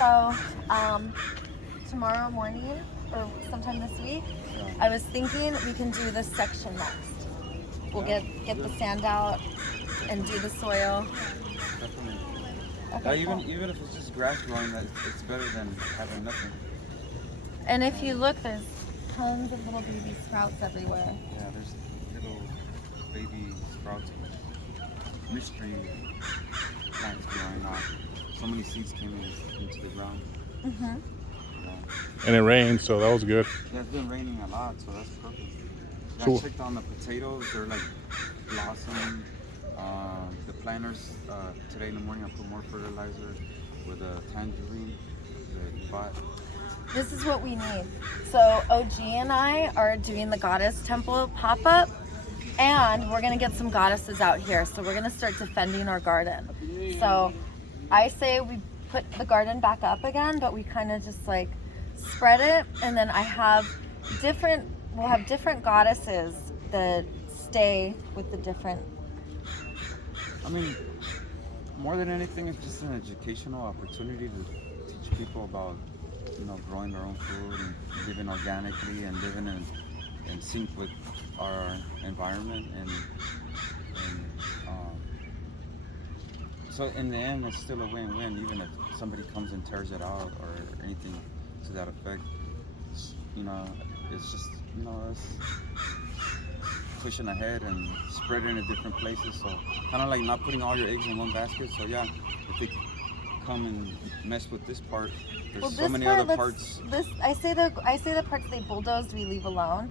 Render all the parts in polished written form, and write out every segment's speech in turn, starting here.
So, tomorrow morning or sometime this week, I was thinking we can do this section next. We'll get the sand out and do the soil. Definitely. Okay, even if it's just grass growing, it's better than having nothing. And if you look, there's tons of little baby sprouts everywhere. Yeah, there's little baby sprouts, mystery plants growing out. So many seeds came into the ground. Mm-hmm. Yeah. And it rained, so that was good. Yeah, it's been raining a lot, so that's perfect. Yeah, So, I checked on the potatoes; they're like blossoming. The planters today in the morning, I put more fertilizer with a tangerine that you bought. This is what we need. So OG and I are doing the goddess temple pop-up, and we're gonna get some goddesses out here. So we're gonna start defending our garden. So I say we put the garden back up again, but we kind of just like spread it, and then we'll have different goddesses that stay with the different. I mean, more than anything, it's just an educational opportunity to teach people about, growing their own food and living organically and living in sync with our environment. And so in the end, it's still a win-win, even if somebody comes and tears it out or anything to that effect. It's just, it's pushing ahead and spreading it in different places. So kind of like not putting all your eggs in one basket. So yeah, if they come and mess with this part, there's so many other parts. I say the parts they bulldozed we leave alone,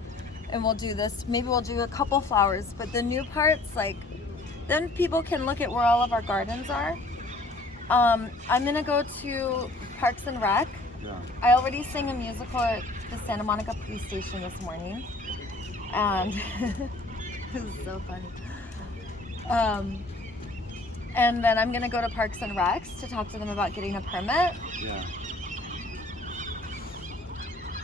and we'll do this. Maybe we'll do a couple flowers, but the new parts, then people can look at where all of our gardens are. I'm gonna go to Parks and Rec. Yeah. I already sang a musical at the Santa Monica Police Station this morning, and it was so funny. And then I'm gonna go to Parks and Recs to talk to them about getting a permit. Yeah.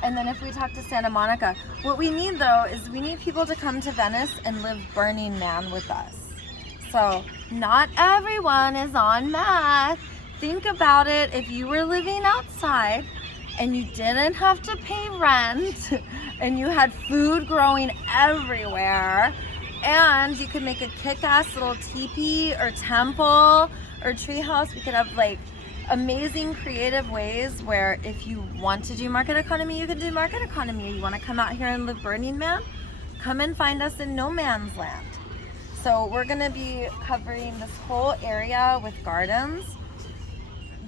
And then if we talk to Santa Monica, what we need though is we need people to come to Venice and live Burning Man with us. So not everyone is on meth. Think about it. If you were living outside and you didn't have to pay rent and you had food growing everywhere, and you could make a kick-ass little teepee or temple or treehouse, we could have amazing creative ways where if you want to do market economy, you can do market economy. You want to come out here and live Burning Man? Come and find us in no man's land. So we're gonna be covering this whole area with gardens.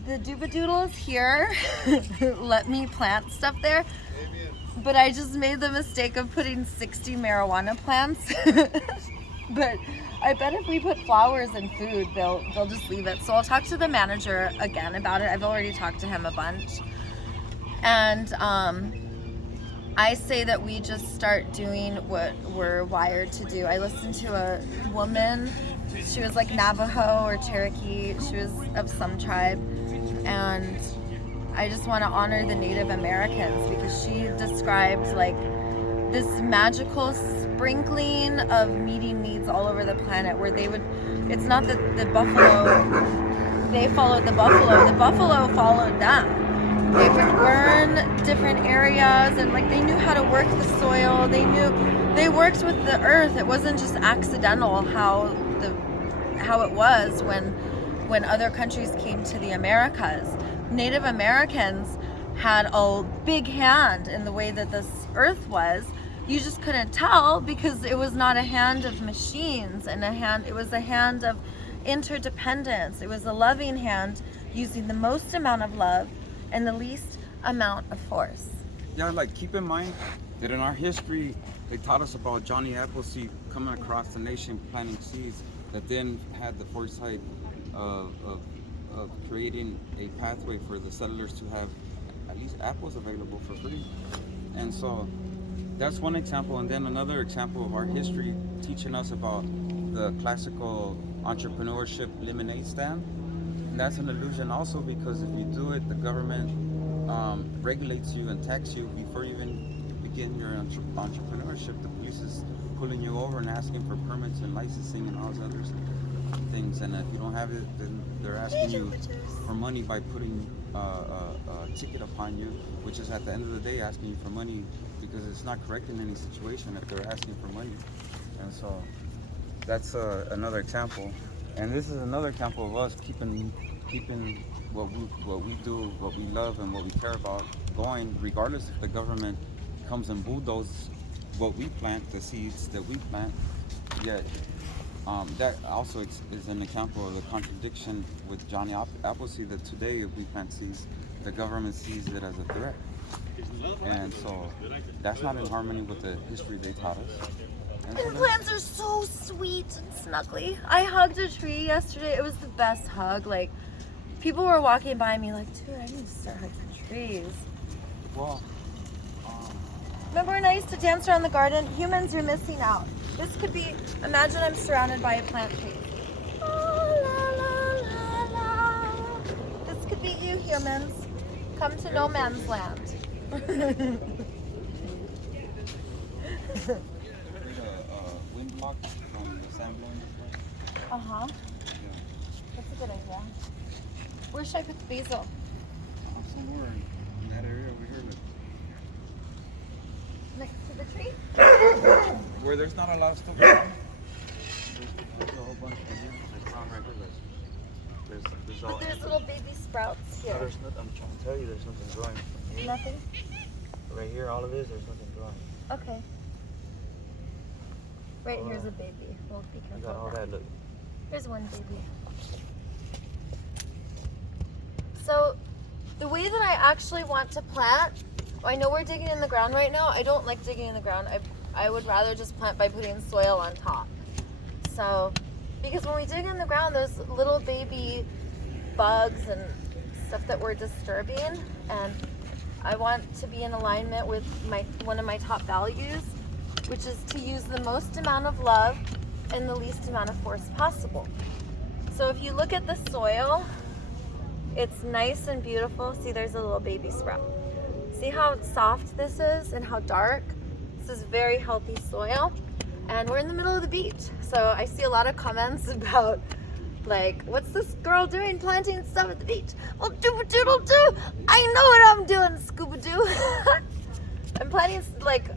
The Doobadoodle is here. Let me plant stuff there. But I just made the mistake of putting 60 marijuana plants. But I bet if we put flowers and food, they'll just leave it. So I'll talk to the manager again about it. I've already talked to him a bunch. And I say that we just start doing what we're wired to do. I listened to a woman, she was like Navajo or Cherokee, she was of some tribe, and I just want to honor the Native Americans because she described this magical sprinkling of meeting needs all over the planet where it's not that the buffalo, they followed the buffalo followed them. They would burn different areas and they knew how to work the soil. They worked with the earth. It wasn't just accidental how it was when other countries came to the Americas. Native Americans had a big hand in the way that this earth was. You just couldn't tell because it was not a hand of machines it was a hand of interdependence. It was a loving hand using the most amount of love and the least amount of force. Yeah, keep in mind that in our history, they taught us about Johnny Appleseed coming across the nation planting seeds that then had the foresight of creating a pathway for the settlers to have at least apples available for free. And so that's one example. And then another example of our history teaching us about the classical entrepreneurship lemonade stand. And that's an illusion also because if you do it, the government regulates you and taxes you before you even begin your entrepreneurship. The police is pulling you over and asking for permits and licensing and all those things, and if you don't have it, then they're asking you for money by putting a ticket upon you, which is at the end of the day asking you for money, because it's not correct in any situation if they're asking for money. And so that's another example. And this is another example of us keeping what we do, what we love, and what we care about going, regardless if the government comes and bulldozes what we plant, the seeds that we plant. Yet that also is an example of the contradiction with Johnny Appleseed, that today if we plant seeds, the government sees it as a threat. And so that's not in harmony with the history they taught us. And plants are so sweet and snuggly. I hugged a tree yesterday. It was the best hug. Like, people were walking by me like, dude, I need to start hugging trees. Well, remember when I used to dance around the garden? Humans, you're missing out. This could be, imagine I'm surrounded by a plant tree. La, la, la, la, la. This could be you, humans. Come to no man's land. Wind block from the sand blowing this way. Uh-huh. That's a good idea. Where should I put the basil? Somewhere in that area over here. Next to the tree? Where there's not a lot of stuff around. There's a whole bunch of here. There's brown right here. There's all. But there's little baby sprouts here. There's nothing, I'm trying to tell you, there's nothing growing. Nothing? Right here, all of this, there's nothing growing. Okay. Right here's a baby. We'll be I careful. got all that, look. There's one baby. So, the way that I actually want to plant, I know we're digging in the ground right now. I don't like digging in the ground. I would rather just plant by putting soil on top. So, because when we dig in the ground, there's little baby bugs and stuff that we're disturbing, and I want to be in alignment with one of my top values, which is to use the most amount of love and the least amount of force possible. So if you look at the soil, it's nice and beautiful. See, there's a little baby sprout. See how soft this is and how dark? This is very healthy soil. And we're in the middle of the beach. So I see a lot of comments about, like, what's this girl doing planting stuff at the beach? Well, doodle-doodle-doo! I know what I'm doing, Scuba-Doo! I'm planting, like,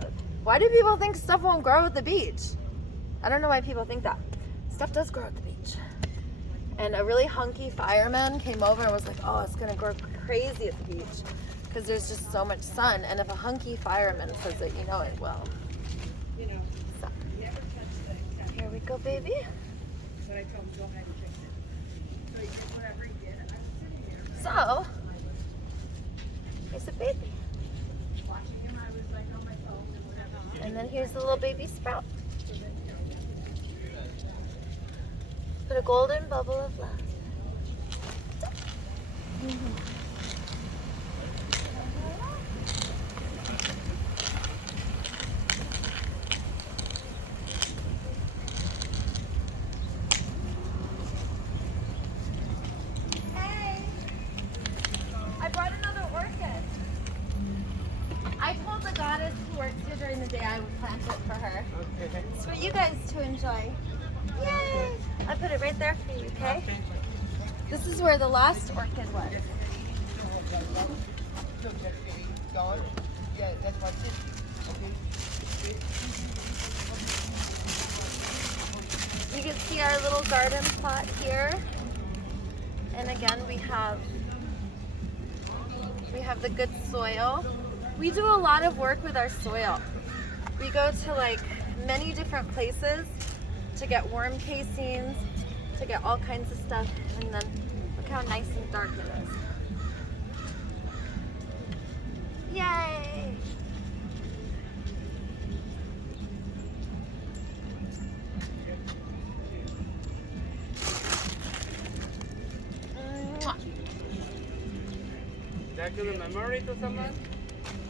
why do people think stuff won't grow at the beach? I don't know why people think that. Stuff does grow at the beach. And a really hunky fireman came over and was like, oh, it's gonna grow crazy at the beach because there's just so much sun. And if a hunky fireman says it, you know it will. So, here we go, baby. So, here's a baby. And then here's the little baby sprout. Put a golden bubble of love. Hey! I brought another orchid. I told the goddess who works here during the day I would plant it for her. Okay. It's for you guys to enjoy. Yay! I put it right there for you, okay? This is where the last orchid was. Yeah, that's what it is. You can see our little garden plot here. And again, we have the good soil. We do a lot of work with our soil. We go to like many different places to get worm casings, to get all kinds of stuff, and then look how nice and dark it is. Yay! Mwah. That is a memory to someone?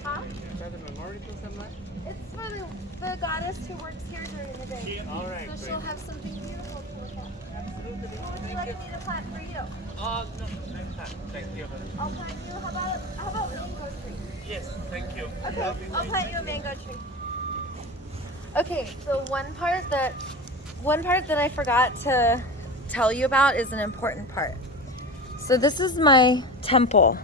Huh? Is that a memory to someone? It's for the goddess who works here during the day. All right, So she'll have something beautiful to look at. Absolutely. What would you like me to plant for you? Oh, no, next time. Thank you. I'll plant you. How about mango tree? Yes, thank you. Okay, I'll plant you a mango tree. Okay, so one part that I forgot to tell you about is an important part. So this is my temple.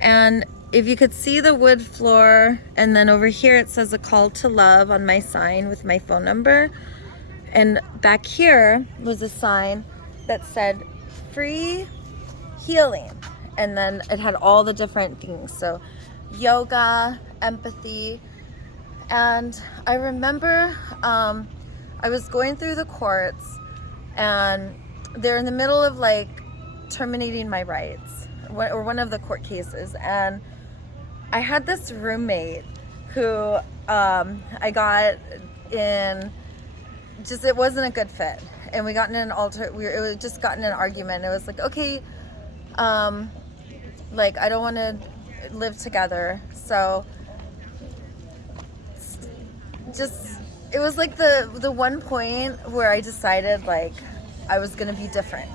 And if you could see the wood floor, and then over here it says a call to love on my sign with my phone number. And back here was a sign that said free healing. And then it had all the different things. So yoga, empathy. And I remember I was going through the courts, and they're in the middle of like terminating my rights, or one of the court cases. And I had this roommate who I got in, just, it wasn't a good fit. And we got in an it was just got in an argument. It was like, okay, like I don't want to live together. So just, it was like the one point where I decided like I was gonna be different.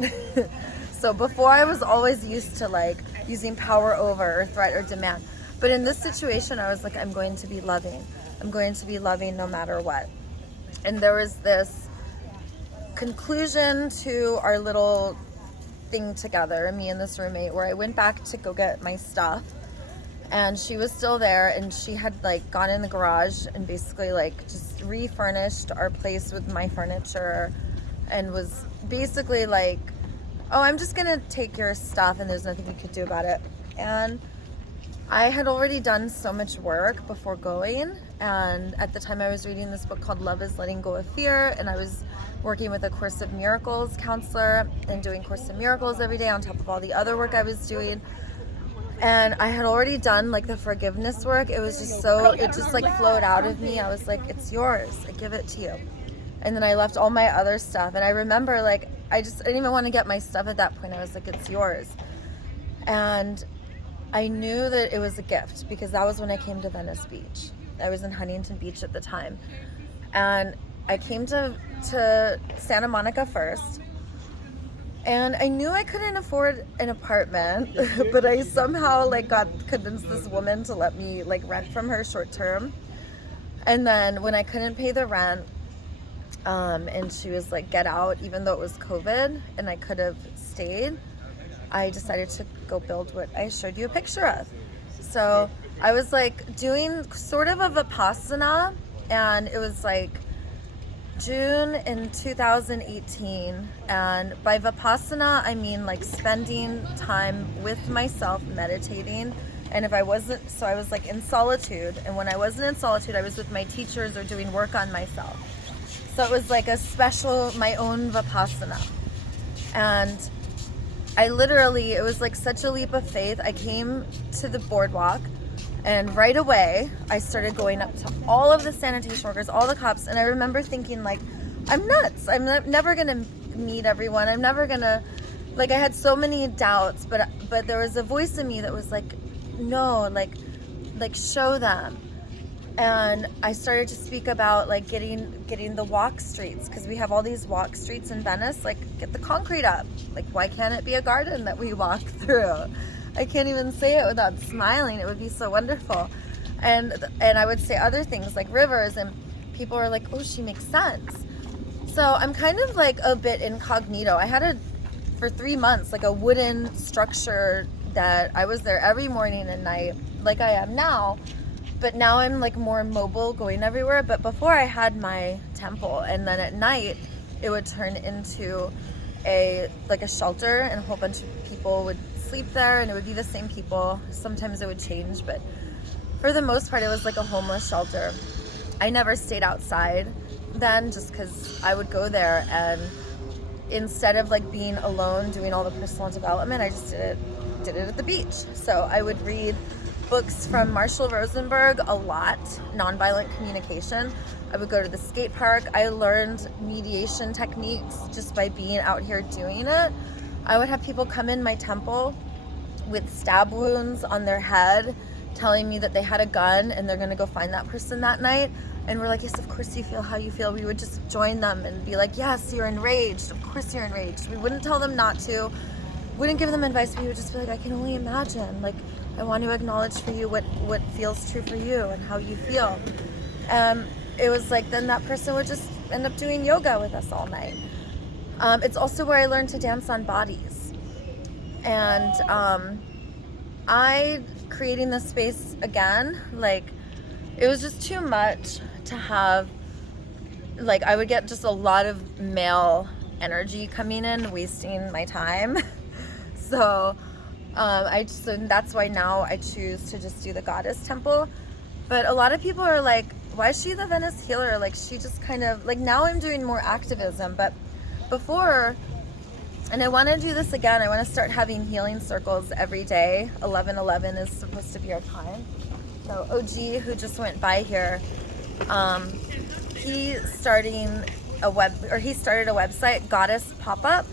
So before I was always used to like using power over or threat or demand. But in this situation, I was like, I'm going to be loving. I'm going to be loving no matter what. And there was this conclusion to our little thing together, me and this roommate, where I went back to go get my stuff. And she was still there, and she had like gone in the garage and basically like just refurnished our place with my furniture, and was basically like, oh, I'm just gonna take your stuff and there's nothing you could do about it. And I had already done so much work before going, and at the time I was reading this book called Love is Letting Go of Fear, and I was working with a Course of Miracles counselor and doing Course of Miracles every day on top of all the other work I was doing. And I had already done like the forgiveness work. It was just so, it just like flowed out of me. I was like, it's yours, I give it to you. And then I left all my other stuff. And I remember like, I didn't even want to get my stuff at that point. I was like, it's yours. And I knew that it was a gift, because that was when I came to Venice Beach. I was in Huntington Beach at the time. And I came to Santa Monica first. And I knew I couldn't afford an apartment, but I somehow like got convinced this woman to let me like rent from her short term. And then when I couldn't pay the rent, and she was like, get out, even though it was COVID and I could have stayed, I decided to go build what I showed you a picture of. So I was like doing sort of a Vipassana, and it was like June in 2018, and by Vipassana I mean like spending time with myself meditating. And if I wasn't, so I was like in solitude, and when I wasn't in solitude I was with my teachers or doing work on myself. So it was like a special, my own Vipassana. And I literally, it was like such a leap of faith. I came to the boardwalk, and right away I started going up to all of the sanitation workers, all the cops, and I remember thinking like, I'm nuts. I'm never gonna meet everyone. I'm never gonna, like, I had so many doubts, but there was a voice in me that was like, no, like show them. And I started to speak about like getting the walk streets, because we have all these walk streets in Venice. Like, get the concrete up. Like, why can't it be a garden that we walk through? I can't even say it without smiling. It would be so wonderful. And I would say other things like rivers, and people are like, oh, she makes sense. So I'm kind of like a bit incognito. I had for 3 months, like a wooden structure that I was there every morning and night, like I am now. But now I'm like more mobile, going everywhere. But before I had my temple, and then at night it would turn into a shelter, and a whole bunch of people would sleep there, and it would be the same people. Sometimes it would change, but for the most part it was like a homeless shelter. I never stayed outside then, just because I would go there, and instead of like being alone doing all the personal development, I just did it at the beach. So I would read books from Marshall Rosenberg a lot, nonviolent communication. I would go to the skate park. I learned mediation techniques just by being out here doing it. I would have people come in my temple with stab wounds on their head, telling me that they had a gun and they're gonna go find that person that night. And we're like, yes, of course you feel how you feel. We would just join them and be like, yes, you're enraged. Of course you're enraged. We wouldn't tell them not to. Wouldn't give them advice. We would just be like, I can only imagine. Like, I want to acknowledge for you what feels true for you and how you feel. It was like, then that person would just end up doing yoga with us all night. It's also where I learned to dance on bodies. And creating this space again, like, it was just too much to have, like, I would get just a lot of male energy coming in, wasting my time. So that's why now I choose to just do the goddess temple. But a lot of people are like, why is she the Venice healer? Like, she just kind of, like, now I'm doing more activism, but before, and I want to do this again, I want to start having healing circles every day. 11/11 is supposed to be our time. So OG, who just went by here, he started a website, Goddess Pop-Up,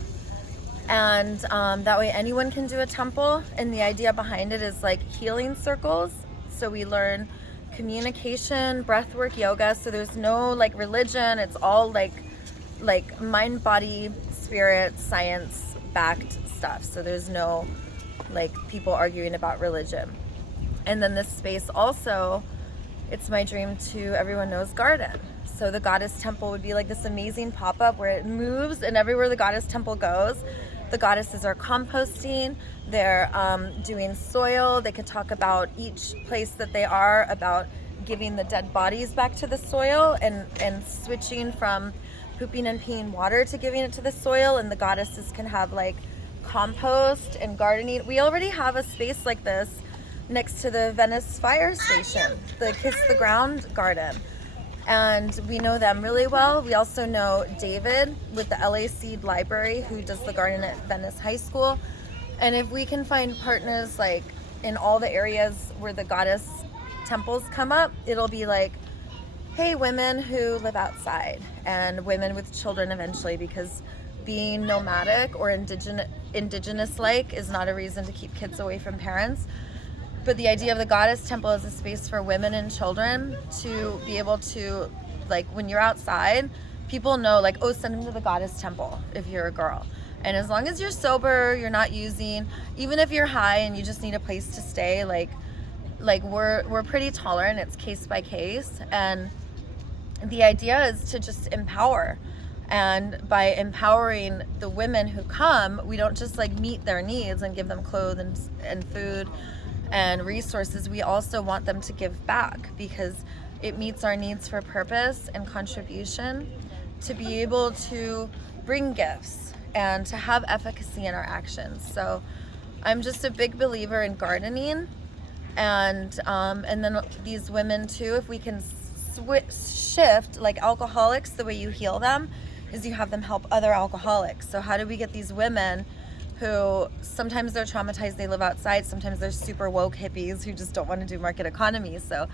and that way anyone can do a temple. And the idea behind it is like healing circles. So we learn communication, breathwork, yoga. So there's no like religion. It's all like mind, body, spirit, science backed stuff. So there's no like people arguing about religion. And then this space also, it's my dream to, everyone knows, garden. So the goddess temple would be like this amazing pop-up where it moves, and everywhere the goddess temple goes, the goddesses are composting, they're doing soil. They could talk about each place that they are, about giving the dead bodies back to the soil, and switching from pooping and peeing water to giving it to the soil. And the goddesses can have like compost and gardening. We already have a space like this next to the Venice fire station, the Kiss the Ground garden. And we know them really well. We also know David with the LA Seed Library, who does the garden at Venice High School. And if we can find partners like in all the areas where the goddess temples come up, it'll be like, hey, women who live outside, and women with children eventually, because being nomadic or indigenous-like is not a reason to keep kids away from parents. But the idea of the goddess temple is a space for women and children to be able to, like, when you're outside, people know, like, oh, send them to the goddess temple if you're a girl. And as long as you're sober, you're not using, even if you're high and you just need a place to stay, like we're pretty tolerant. It's case by case. And the idea is to just empower. And by empowering the women who come, we don't just like meet their needs and give them clothes and food and resources. We also want them to give back, because it meets our needs for purpose and contribution, to be able to bring gifts and to have efficacy in our actions. So I'm just a big believer in gardening, and then these women too, if we can shift, like alcoholics, the way you heal them is you have them help other alcoholics. So how do we get these women who sometimes they're traumatized, they live outside, sometimes they're super woke hippies who just don't want to do market economy. So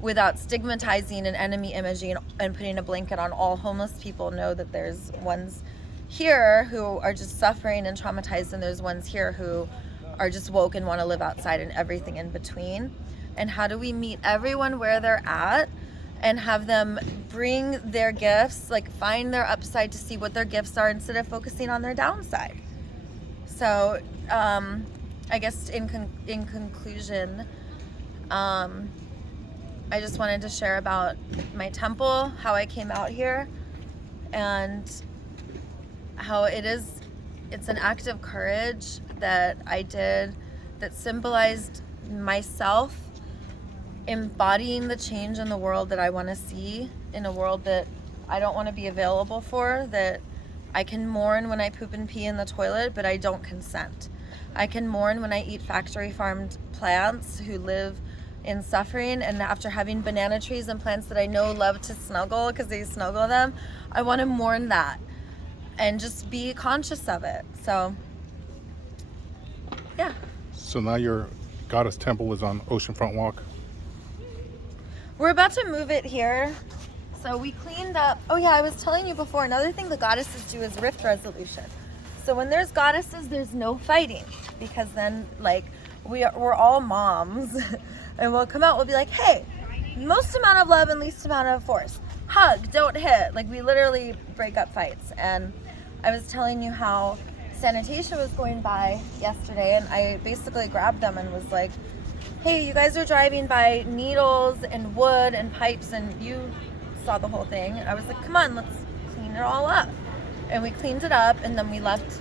without stigmatizing and enemy imaging and putting a blanket on all homeless people, know that there's ones here who are just suffering and traumatized, and there's ones here who are just woke and want to live outside, and everything in between. And how do we meet everyone where they're at and have them bring their gifts, like find their upside to see what their gifts are instead of focusing on their downside. So I guess in conclusion, I just wanted to share about my temple, how I came out here, and how it's an act of courage that I did that symbolized myself embodying the change in the world that I want to see, in a world that I don't want to be available for, that I can mourn when I poop and pee in the toilet, but I don't consent. I can mourn when I eat factory farmed plants who live in suffering, and after having banana trees and plants that I know love to snuggle because they snuggle them, I want to mourn that and just be conscious of it. So yeah. So now your goddess temple is on Oceanfront Walk. We're about to move it here. So we cleaned up. Oh yeah, I was telling you before, another thing the goddesses do is rift resolution. So when there's goddesses, there's no fighting, because then like we're all moms and we'll come out, we'll be like, hey, most amount of love and least amount of force. Hug, don't hit. Like we literally break up fights. And I was telling you how sanitation was going by yesterday, and I basically grabbed them and was like, hey, you guys are driving by needles and wood and pipes, and you saw the whole thing. I was like, come on, let's clean it all up. and we cleaned it up, and then we left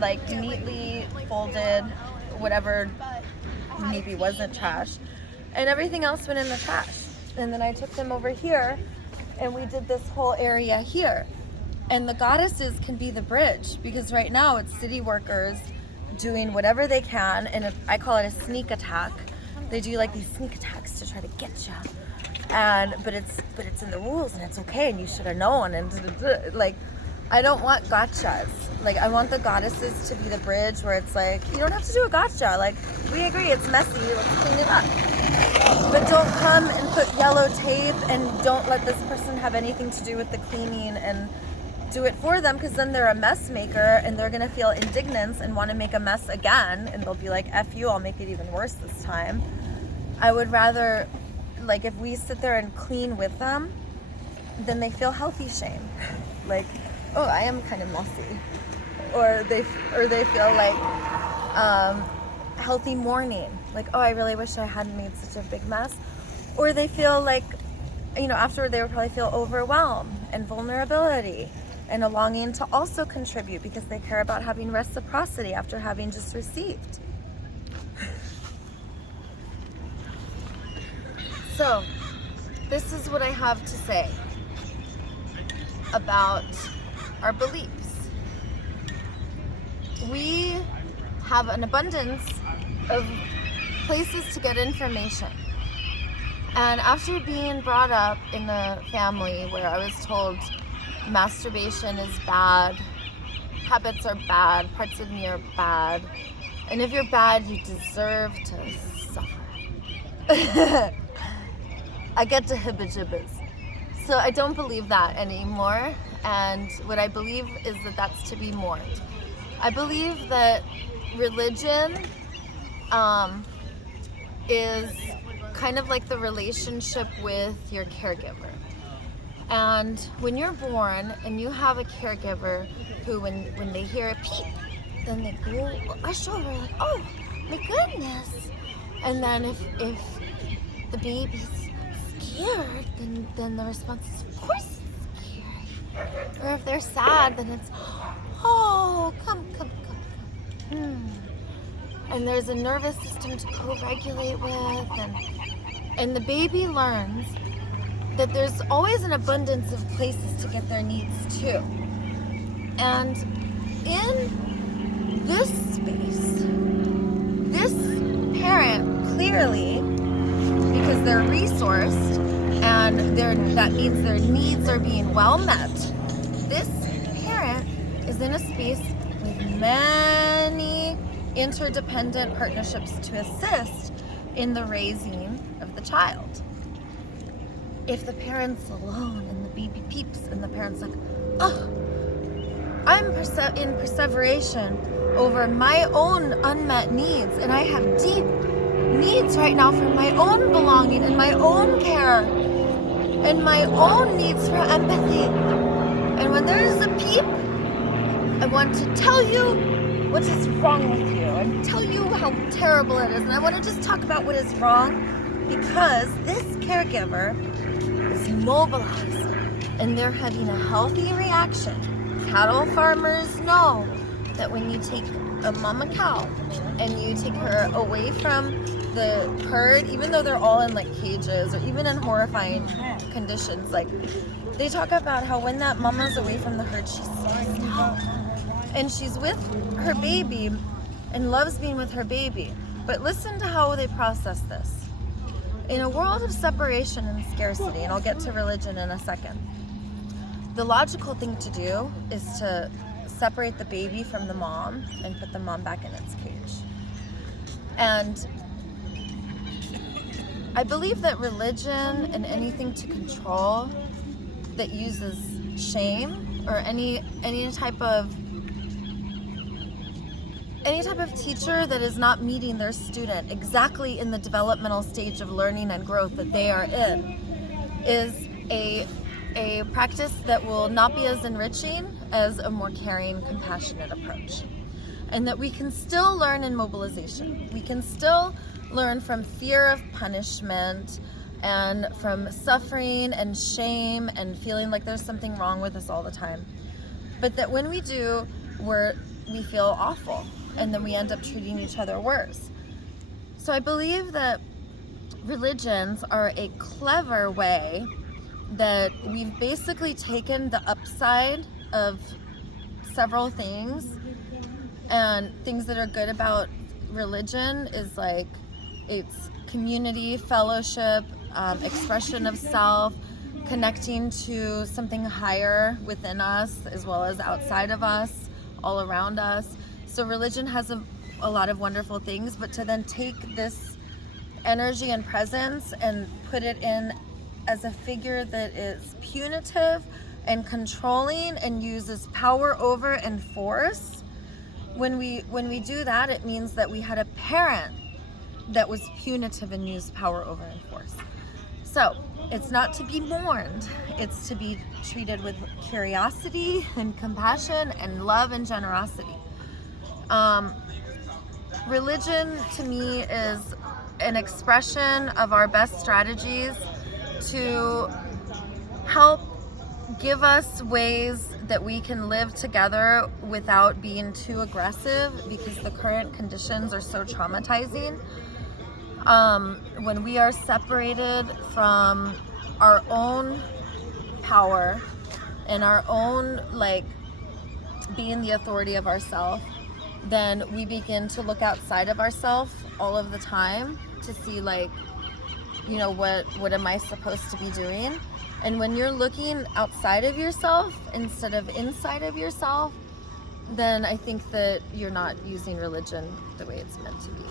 like neatly folded whatever maybe wasn't trash, and everything else went in the trash. And then I took them over here, and we did this whole area here. And the goddesses can be the bridge, because right now it's city workers doing whatever they can, and I call it a sneak attack. They do like these sneak attacks to try to get you, but it's in the rules, and it's okay, and you should have known. And like, I don't want gotchas. Like, I want the goddesses to be the bridge where it's like, you don't have to do a gotcha. Like, we agree it's messy, let's clean it up. But don't come and put yellow tape, and don't let this person have anything to do with the cleaning and do it for them, because then they're a mess maker, and they're gonna feel indignance and want to make a mess again, and they'll be like, F you, I'll make it even worse this time. I would rather, like, if we sit there and clean with them, then they feel healthy shame. Like, oh, I am kind of messy. Or they feel like healthy mourning. Like, oh, I really wish I hadn't made such a big mess. Or they feel like, afterward they would probably feel overwhelmed and vulnerability and a longing to also contribute, because they care about having reciprocity after having just received. So, this is what I have to say about our beliefs. We have an abundance of places to get information. And after being brought up in a family where I was told masturbation is bad, habits are bad, parts of me are bad, and if you're bad, you deserve to suffer. I get to hibba-jibbas. So I don't believe that anymore, and what I believe is that that's to be mourned. I believe that religion is kind of like the relationship with your caregiver. And when you're born and you have a caregiver who, when they hear a peep, then they go rush over like, oh my goodness. And then if the baby's scared, then the response is, of course it's scary. Or if they're sad, then it's, oh, come. And there's a nervous system to co-regulate with, and the baby learns that there's always an abundance of places to get their needs to. And in this space, this parent clearly, because they're resourced and that means their needs are being well met, this parent is in a space with many interdependent partnerships to assist in the raising of the child. If the parent's alone and the baby peeps and the parent's like, oh, I'm in perseveration over my own unmet needs, and I have deep needs right now for my own belonging and my own care and my own needs for empathy. And when there is a peep, I want to tell you what is wrong with you and tell you how terrible it is. And I want to just talk about what is wrong, because this caregiver is mobilized and they're having a healthy reaction. Cattle farmers know that when you take a mama cow and you take her away from the herd, even though they're all in like cages or even in horrifying conditions, like they talk about how when that mama's away from the herd, she's stressed out. And she's with her baby and loves being with her baby. But listen to how they process this. In a world of separation and scarcity, and I'll get to religion in a second, the logical thing to do is to separate the baby from the mom and put the mom back in its cage. And I believe that religion and anything to control that uses shame, or any type of teacher that is not meeting their student exactly in the developmental stage of learning and growth that they are in, is a practice that will not be as enriching as a more caring, compassionate approach. And that we can still learn in mobilization. We can still learn from fear of punishment and from suffering and shame and feeling like there's something wrong with us all the time. but that when we do, we feel awful, and then we end up treating each other worse. So I believe that religions are a clever way that we've basically taken the upside of several things, and things that are good about religion is like it's community, fellowship, expression of self, connecting to something higher within us as well as outside of us, all around us. So religion has a lot of wonderful things, but to then take this energy and presence and put it in as a figure that is punitive and controlling and uses power over and force, when we do that, it means that we had a parent that was punitive and used power over and force. So it's not to be mourned, it's to be treated with curiosity and compassion and love and generosity. Religion to me is an expression of our best strategies to help give us ways that we can live together without being too aggressive, because the current conditions are so traumatizing. When we are separated from our own power and our own, like, being the authority of ourselves, then we begin to look outside of ourselves all of the time to see, like, you know, what am I supposed to be doing? And when you're looking outside of yourself instead of inside of yourself, then I think that you're not using religion the way it's meant to be.